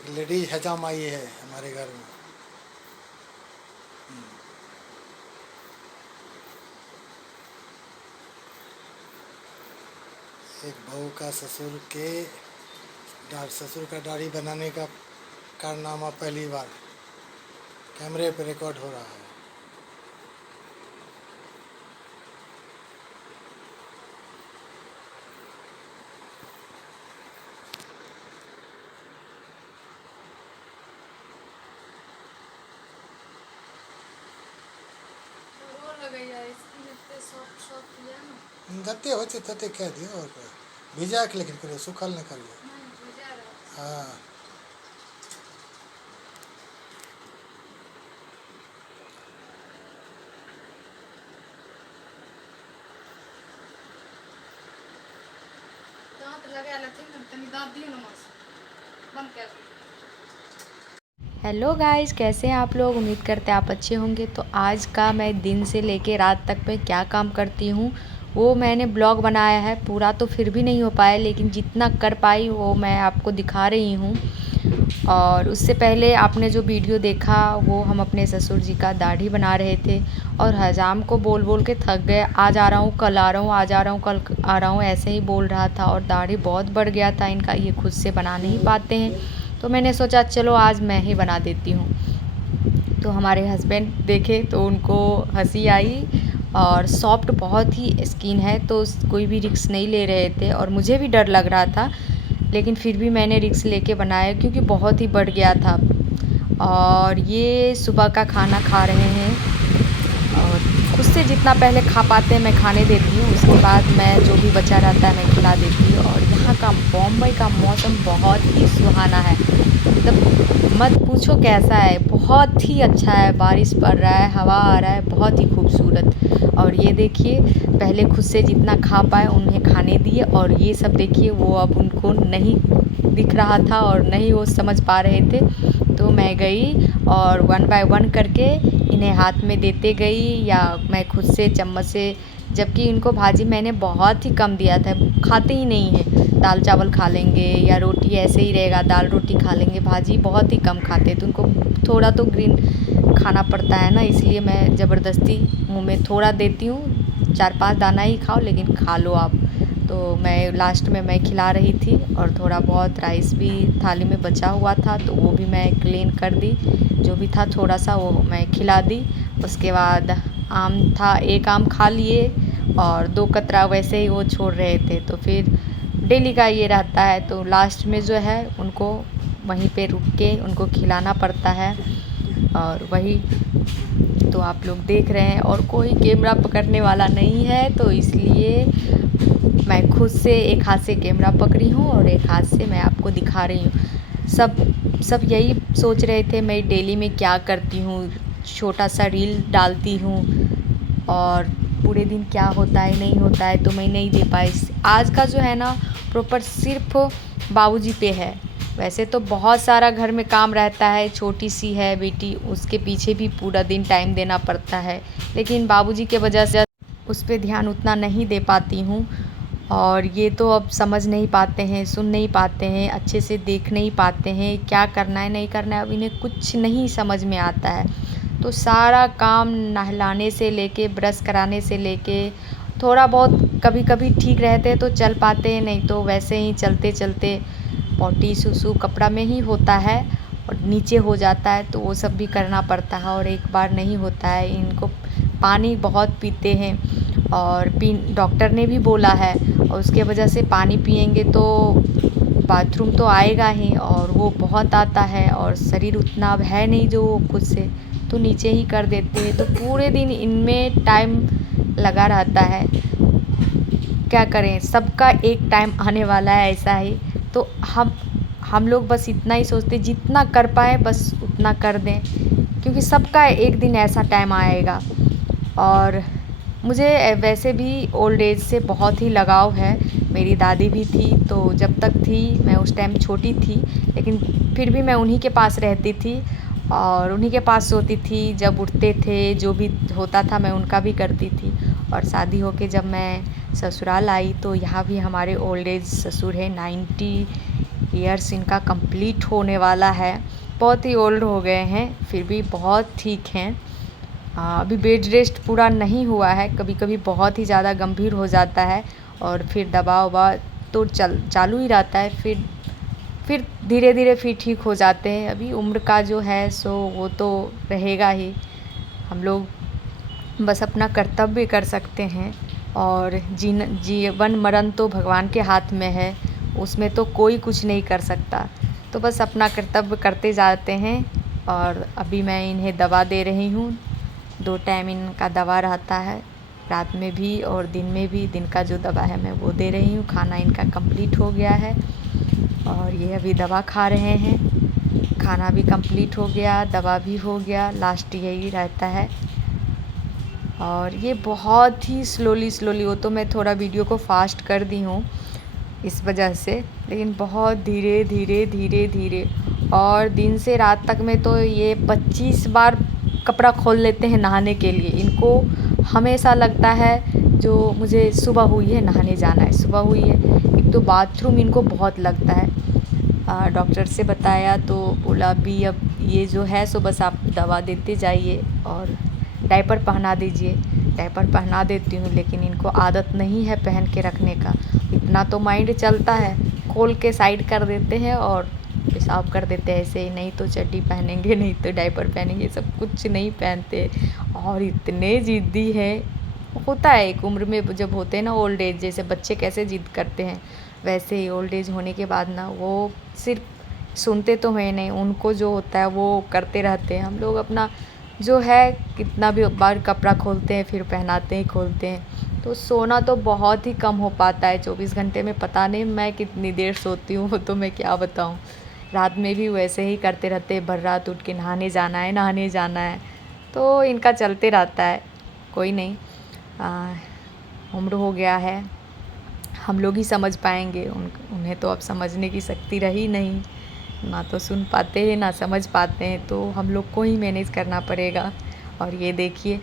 एक लेडीज हजाम आई है हमारे घर में। एक बहू का ससुर का दाढ़ी बनाने का कारनामा पहली बार कैमरे पे रिकॉर्ड हो रहा है। गत्ते होते तते कह दियो और क्या भिजा के लेकिन करियो सुखल नहीं करियो। हाँ हेलो गाइस, कैसे हैं आप लोग। उम्मीद करते हैं आप अच्छे होंगे। तो आज का मैं दिन से लेके रात तक मैं क्या काम करती हूँ वो मैंने ब्लॉग बनाया है। पूरा तो फिर भी नहीं हो पाया, लेकिन जितना कर पाई वो मैं आपको दिखा रही हूँ। और उससे पहले आपने जो वीडियो देखा वो हम अपने ससुर जी का दाढ़ी बना रहे थे। और हजाम को बोल बोल के थक गए। आज आ रहा हूँ, कल आ रहा हूँ, आज आ रहा हूँ, कल आ रहा हूँ, ऐसे ही बोल रहा था। और दाढ़ी बहुत बढ़ गया था इनका, ये खुद से बना नहीं पाते हैं। तो मैंने सोचा चलो आज मैं ही बना देती हूँ। तो हमारे हस्बैंड देखे तो उनको हंसी आई। और सॉफ्ट बहुत ही स्किन है तो कोई भी रिक्स नहीं ले रहे थे, और मुझे भी डर लग रहा था, लेकिन फिर भी मैंने रिक्स लेके बनाया क्योंकि बहुत ही बढ़ गया था। और ये सुबह का खाना खा रहे हैं, और खुद से जितना पहले खा पाते हैं मैं खाने देती हूँ, उसके बाद मैं जो भी बचा रहता है मैं खिला देती हूँ। और यहाँ का बॉम्बे का मौसम बहुत ही सुहाना है, मतलब मत पूछो कैसा है, बहुत ही अच्छा है। बारिश पड़ रहा है, हवा आ रहा है, बहुत ही खूबसूरत। और ये देखिए, पहले खुद से जितना खा पाए उन्हें खाने दिए, और ये सब देखिए वो अब उनको नहीं दिख रहा था और नहीं वो समझ पा रहे थे। तो मैं गई और 1 बाय 1 करके इन्हें हाथ में देते गई, या मैं खुद से चम्मच से। जबकि इनको भाजी मैंने बहुत ही कम दिया था, खाते ही नहीं हैं। दाल चावल खा लेंगे या रोटी ऐसे ही रहेगा, दाल रोटी खा लेंगे, भाजी बहुत ही कम खाते। तो उनको थोड़ा तो ग्रीन खाना पड़ता है ना, इसलिए मैं ज़बरदस्ती मुँह में थोड़ा देती हूँ। 4-5 दाना ही खाओ, लेकिन खा लो आप। तो मैं लास्ट में मैं खिला रही थी, और थोड़ा बहुत राइस भी थाली में बचा हुआ था तो वो भी मैं क्लीन कर दी। जो भी था थोड़ा सा वो मैं खिला दी। उसके बाद आम था, एक आम खा लिए, और 2 कतरा वैसे ही वो छोड़ रहे थे। तो फिर डेली का ये रहता है, तो लास्ट में जो है उनको वहीं पे रुक के उनको खिलाना पड़ता है। और वही तो आप लोग देख रहे हैं, और कोई कैमरा पकड़ने वाला नहीं है, तो इसलिए मैं खुद से एक हाथ से कैमरा पकड़ी हूँ और एक हाथ से मैं आपको दिखा रही हूँ। सब यही सोच रहे थे मैं डेली में क्या करती हूँ, छोटा सा रील डालती हूँ, और पूरे दिन क्या होता है नहीं होता है तो मैं नहीं दे पाई। आज का जो है ना प्रॉपर सिर्फ बाबूजी पे है। वैसे तो बहुत सारा घर में काम रहता है, छोटी सी है बेटी, उसके पीछे भी पूरा दिन टाइम देना पड़ता है, लेकिन बाबूजी के वजह से उस पे ध्यान उतना नहीं दे पाती हूँ। और ये तो अब समझ नहीं पाते हैं, सुन नहीं पाते हैं, अच्छे से देख नहीं पाते हैं, क्या करना है नहीं करना है अब इन्हें कुछ नहीं समझ में आता है। तो सारा काम नहलाने से लेके ब्रश कराने से लेके, थोड़ा बहुत कभी कभी ठीक रहते हैं तो चल पाते हैं, नहीं तो वैसे ही चलते चलते पॉटी सुसु कपड़ा में ही होता है, और नीचे हो जाता है तो वो सब भी करना पड़ता है, और एक बार नहीं होता है। इनको पानी बहुत पीते हैं, और डॉक्टर ने भी बोला है, और उसके वजह से पानी पिएंगे तो बाथरूम तो आएगा ही, और वो बहुत आता है, और शरीर उतना अब है नहीं जो वो खुद से तो नीचे ही कर देते हैं। तो पूरे दिन इनमें टाइम लगा रहता है, क्या करें, सबका एक टाइम आने वाला है ऐसा ही। तो हम लोग बस इतना ही सोचते जितना कर पाए बस उतना कर दें, क्योंकि सबका एक दिन ऐसा टाइम आएगा। और मुझे वैसे भी ओल्ड एज से बहुत ही लगाव है। मेरी दादी भी थी, तो जब तक थी मैं उस टाइम छोटी थी, लेकिन फिर भी मैं उन्हीं के पास रहती थी और उन्हीं के पास सोती थी। जब उठते थे जो भी होता था मैं उनका भी करती थी। और शादी होके जब मैं ससुराल आई तो यहाँ भी हमारे ओल्ड एज ससुर हैं, ईयर्स इनका कंप्लीट होने वाला है। बहुत ही ओल्ड हो गए हैं, फिर भी बहुत ठीक हैं। अभी बेड रेस्ट पूरा नहीं हुआ है, कभी कभी बहुत ही ज़्यादा गंभीर हो जाता है और फिर दवा ववा तो चालू ही रहता है, फिर धीरे धीरे फिर ठीक हो जाते हैं। अभी उम्र का जो है सो वो तो रहेगा ही। हम लोग बस अपना कर्तव्य कर सकते हैं और जीवन मरण तो भगवान के हाथ में है, उसमें तो कोई कुछ नहीं कर सकता। तो बस अपना कर्तव्य करते जाते हैं। और अभी मैं इन्हें दवा दे रही हूँ, 2 टाइम इनका दवा रहता है, रात में भी और दिन में भी। दिन का जो दवा है मैं वो दे रही हूँ। खाना इनका कंप्लीट हो गया है और ये अभी दवा खा रहे हैं। खाना भी कंप्लीट हो गया, दवा भी हो गया, लास्ट यही रहता है। और ये बहुत ही स्लोली, वो तो मैं थोड़ा वीडियो को फास्ट कर दी हूँ इस वजह से, लेकिन बहुत धीरे और दिन से रात तक में तो ये 25 बार कपड़ा खोल लेते हैं नहाने के लिए। इनको हमेशा लगता है जो मुझे सुबह हुई है नहाने जाना है, सुबह हुई है। एक तो बाथरूम इनको बहुत लगता है। डॉक्टर से बताया तो बोला अभी अब ये जो है सो बस आप दवा देते जाइए और डायपर पहना दीजिए। डायपर पहना देती हूँ, लेकिन इनको आदत नहीं है पहन के रखने का। इतना तो माइंड चलता है, खोल के साइड कर देते हैं और पेशाब कर देते हैं ऐसे ही। नहीं तो चड्डी पहनेंगे, नहीं तो डायपर पहनेंगे, सब कुछ नहीं पहनते। और इतने ज़िद्दी है, होता है एक उम्र में जब होते हैं ना ओल्ड एज, जैसे बच्चे कैसे ज़िद करते हैं वैसे ही ओल्ड एज होने के बाद ना वो सिर्फ सुनते तो हैं नहीं, उनको जो होता है वो करते रहते हैं। हम लोग अपना जो है कितना भी बार कपड़ा खोलते हैं फिर पहनाते हैं, खोलते हैं। तो सोना तो बहुत ही कम हो पाता है 24 घंटे में। पता नहीं मैं कितनी देर सोती हूँ, वो तो मैं क्या बताऊँ। रात में भी वैसे ही करते रहते हैं, भर रात उठ के नहाने जाना है। तो इनका चलते रहता है, कोई नहीं। उम्र हो गया है, हम लोग ही समझ पाएंगे, उन्हें तो अब समझने की शक्ति रही नहीं, ना तो सुन पाते हैं ना समझ पाते हैं। तो हम लोग को ही मैनेज करना पड़ेगा। और ये देखिए,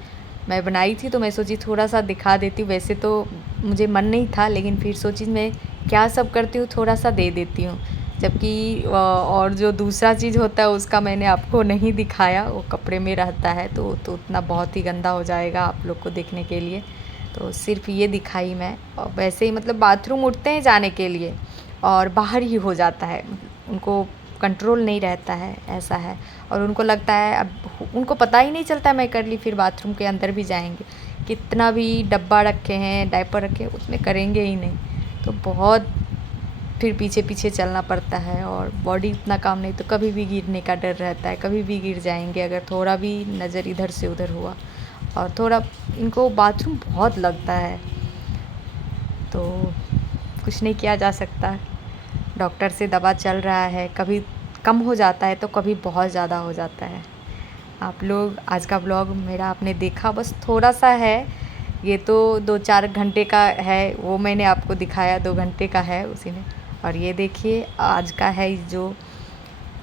मैं बनाई थी तो मैं सोची थोड़ा सा दिखा देती हूँ। वैसे तो मुझे मन नहीं था, लेकिन फिर सोची मैं क्या सब करती हूँ, थोड़ा सा दे देती हूँ। जबकि और जो दूसरा चीज़ होता है उसका मैंने आपको नहीं दिखाया, वो कपड़े में रहता है तो उतना बहुत ही गंदा हो जाएगा आप लोग को देखने के लिए। तो सिर्फ ये दिखाई मैं। और वैसे ही मतलब बाथरूम उठते हैं जाने के लिए और बाहर ही हो जाता है, उनको कंट्रोल नहीं रहता है, ऐसा है। और उनको लगता है, अब उनको पता ही नहीं चलता मैं कर ली, फिर बाथरूम के अंदर भी जाएंगे। कितना भी डब्बा रखे हैं, डायपर रखे हैं, उसमें करेंगे ही नहीं। तो बहुत फिर पीछे चलना पड़ता है और बॉडी इतना काम नहीं, तो कभी भी गिरने का डर रहता है, कभी भी गिर जाएंगे अगर थोड़ा भी नज़र इधर से उधर हुआ। और थोड़ा इनको बाथरूम बहुत लगता है, तो कुछ नहीं किया जा सकता। डॉक्टर से दवा चल रहा है, कभी कम हो जाता है तो कभी बहुत ज़्यादा हो जाता है। आप लोग आज का ब्लॉग मेरा आपने देखा, बस थोड़ा सा है, ये तो 2-4 घंटे का है, वो मैंने आपको दिखाया 2 घंटे का है उसी ने। और ये देखिए आज का है जो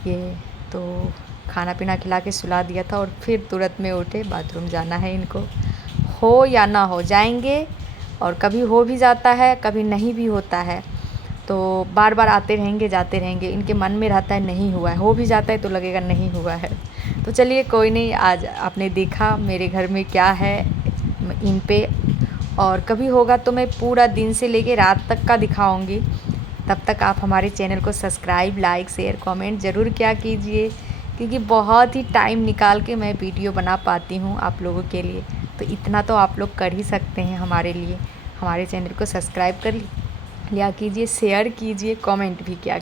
ये, तो खाना पीना खिला के सुला दिया था और फिर तुरंत में उठे, बाथरूम जाना है इनको, हो या ना हो जाएंगे। और कभी हो भी जाता है, कभी नहीं भी होता है, तो बार बार आते रहेंगे जाते रहेंगे। इनके मन में रहता है नहीं हुआ है, हो भी जाता है तो लगेगा नहीं हुआ है। तो चलिए कोई नहीं, आज आपने देखा मेरे घर में क्या है इन पे, और कभी होगा तो मैं पूरा दिन से लेके रात तक का दिखाऊंगी। तब तक आप हमारे चैनल को सब्सक्राइब, लाइक, शेयर, कमेंट ज़रूर क्या कीजिए, क्योंकि बहुत ही टाइम निकाल के मैं वीडियो बना पाती हूँ आप लोगों के लिए। तो इतना तो आप लोग कर ही सकते हैं हमारे लिए। हमारे चैनल को सब्सक्राइब कर लिया कीजिए, शेयर कीजिए, कमेंट भी किया